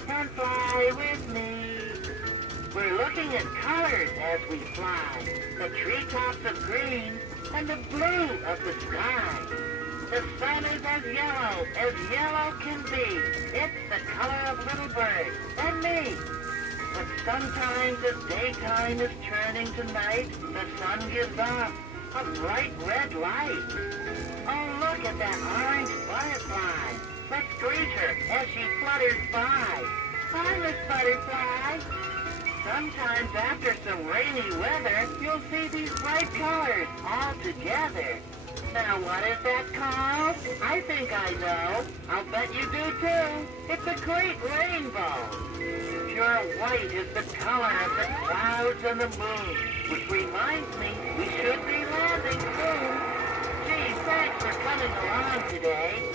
bird and fly with me. We're looking at colors as we fly, the treetops of green and the blue of the sky. The sun is as yellow can be. It's the color of little bird and me. But sometimes as daytime is turning to night, the sun gives off a bright red light. Oh, look at that orange butterfly. Let's greet her as she flutters by. Hi, Miss Butterfly. Sometimes after some rainy weather, you'll see these bright colors all together. Now what is that called? I think I know. I'll bet you do too. It's a great rainbow. Pure white is the color of the clouds and the moon, which reminds me we should be landing soon. Gee, thanks for coming along today.